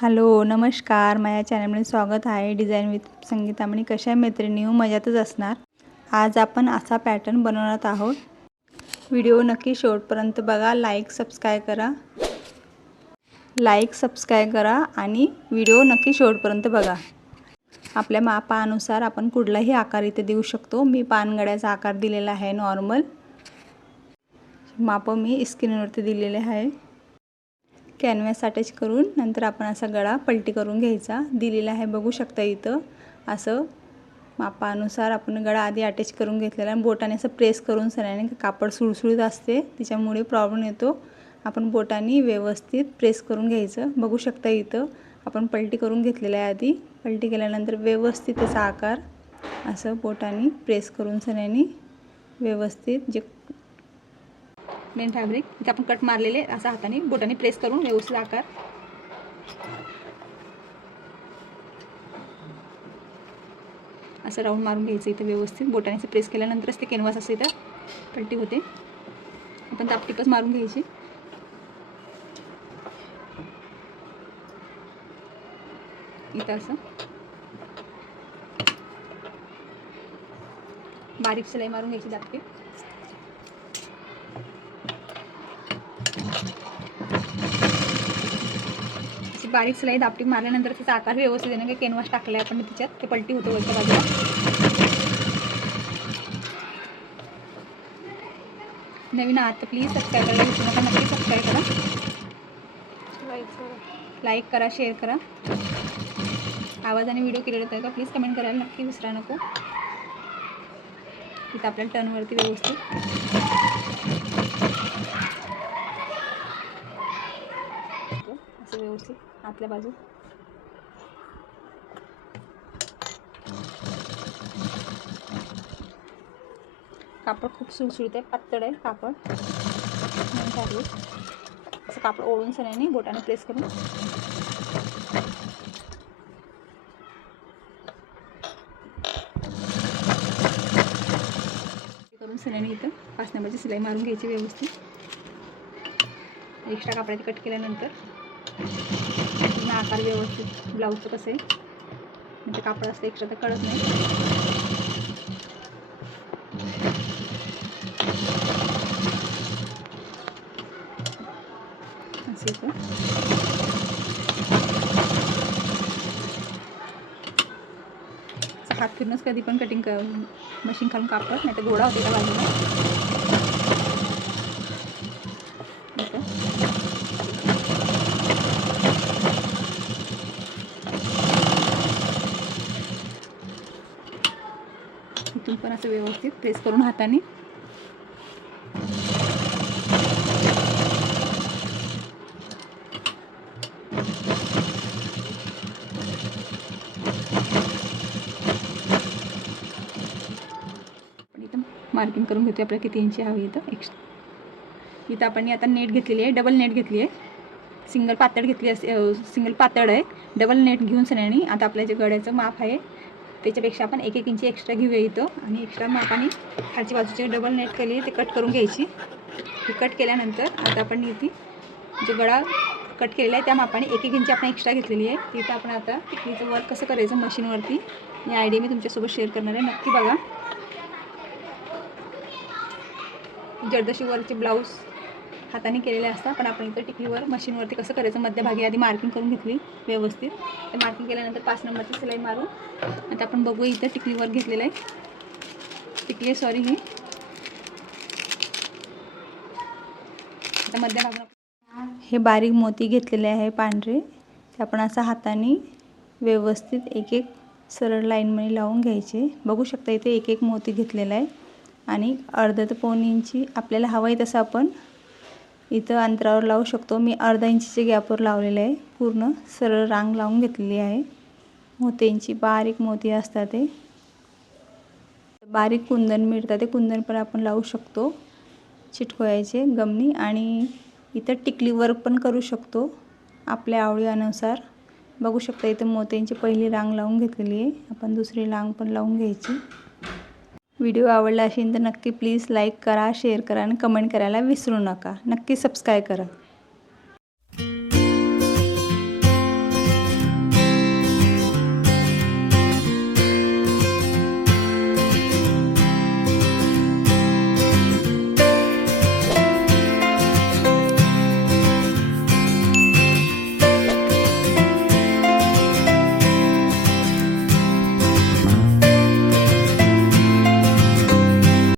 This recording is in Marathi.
हॅलो नमस्कार, माझ्या चॅनलमध्ये स्वागत आहे. Design with Sangeetamani. कशा मैत्रिणी मजातच असणार. आज आपण असा पॅटर्न बनवणार आहोत. व्हिडिओ नक्की शेवटपर्यंत बघा. लाईक सबस्क्राईब करा आणि व्हिडिओ नक्की शेवटपर्यंत बघा. आपल्या मापानुसार आपण कुठलाही आकार इथे देऊ शकतो. मी पानगड्याचा आकार दिलेला आहे. नॉर्मल माप मी स्क्रीनवरती दिलेले आहे. कॅनव्हास अटॅच करून नंतर आपण असा गळा पलटी करून घ्यायचा दिलेला आहे. बघू शकता इथं असं मापानुसार आपण गळा आधी अटॅच करून घेतलेला आहे. बोटाने असं प्रेस करून सराने कापड सुळसुळीत असते त्याच्यामुळे प्रॉब्लेम येतो. आपण बोटाने व्यवस्थित प्रेस करून घ्यायचं. बघू शकता इथं आपण पलटी करून घेतलेला आहे. आधी पलटी केल्यानंतर व्यवस्थित त्याचा आकार असं बोटाने प्रेस करून सराने व्यवस्थित जे मेन फॅब्रिक इथे आपण कट मारलेले असा हाताने बोटाने प्रेस करून व्यवस्थित आकार असं राऊंड मारून घ्यायचं. इथे व्यवस्थित बोटाने प्रेस केल्यानंतरच ते कॅनव्हास असं इथं पलटी होते. आपण दाबटीपच मारून घ्यायची. इथं असं बारीक शिलाई मारून घ्यायची दाबटीप. बारीक शिलाई दाबटीप मारल्यानंतर त्याचा आकार व्यवस्थित येणं. काही कॅनव्हास टाकलाय आपण त्याच्यात ते पलटी होतं वरच्या बाजूला. नवीन आहात तर प्लीज सबस्क्राईब करायला विसरू नका. नक्की सबस्क्राईब करा, लाईक करा, शेअर करा. आवाजाने व्हिडिओ क्लिअर येत आहे का प्लीज कमेंट करायला नक्की विसरा नको. इथं आपल्याला टर्नवरती व्यवस्थित असं व्यवस्थित आतल्या बाजू कापड खूप सुळसुळीत आहे, पातळ आहे कापड. असं कापड ओढून सण्याने बोटाने प्रेस करून सण्याने इथं 5 नंबरची शिलाई मारून घ्यायची व्यवस्थित. एक्स्ट्रा कापडाची कट केल्यानंतर आकार व्यवस्थित ब्लाऊजचं कसं आहे म्हणजे कापड असतं एक्स्ट्रा तर कळत नाही. असं इथं हात फिरूनच कधी पण कटिंग मशीन खालून कापड नाही तर गोळा होते त्या बाजूला. इथून पण असं व्यवस्थित प्रेस करून हाताने मार्किंग करून घेतो. आपल्याला किती इंची हवी इथं एक्स्ट्रा. इथं आपण आता नेट घेतलेली आहे, डबल नेट घेतली आहे. सिंगल पातळ घेतली सिंगल पातळ आहे. डबल नेट घेऊन सण्याने आता आपल्या जे गळ्याचं माप आहे त्याच्यापेक्षा आपण 1-1 इंची एक्स्ट्रा घेऊया इथं. आणि एक्स्ट्रा मापाने खालची बाजूचे डबल नेट केली ते कट करून घ्यायची. ही कट केल्यानंतर आता आपण इथे जो गळा कट केलेला आहे त्या मापाने 1-1 इंची आपण एक्स्ट्रा घेतलेली आहे. तिथं आपण आता टिकलीचं वर्क कसं करायचं मशीनवरती या आयडिया मी तुमच्यासोबत शेअर करणार आहे. नक्की बघा. जर्दोशी वरचे ब्लाऊज हाताने केलेले असतात पण आपण इथं टिकलीवर मशीनवरती कसं करायचं मध्यभागी आधी मार्किंग करून घेतली व्यवस्थित. ते मार्किंग केल्यानंतर 5 नंबरची शिलाई मारून आता आपण बघू इथं टिकलीवर घेतलेलं आहे. टिकली सॉरी ही आता मध्यभागी हे बारीक मोती घेतलेले आहे पांढरे. ते आपण असं हाताने व्यवस्थित 1-1 सरळ लाईनमध्ये लावून घ्यायचे. बघू शकता इथे 1-1 मोती घेतलेला आहे. आणि अर्धा ते पाऊण इंची आपल्याला हवं आहे तसं आपण इथं अंतरावर लावू शकतो. मी अर्धा इंचीच्या गॅपवर लावलेलं आहे. पूर्ण सरळ रांग लावून घेतलेली आहे. मोत्यांची बारीक मोती असतात ते बारीक कुंदन मिळतात ते कुंदन पण आपण लावू शकतो चिटकवायचे गमनी. आणि इथं टिकली वर्क पण करू शकतो आपल्या आवडीनुसार. बघू शकता इथं मोत्यांची पहिली रांग लावून घेतलेली आहे. आपण दुसरी रांग पण लावून घ्यायची. व्हिडिओ आवडला असेल तर नक्की प्लीज लाईक करा, शेअर करा आणि कमेंट करायला विसरू नका. नक्की सबस्क्राईब करा.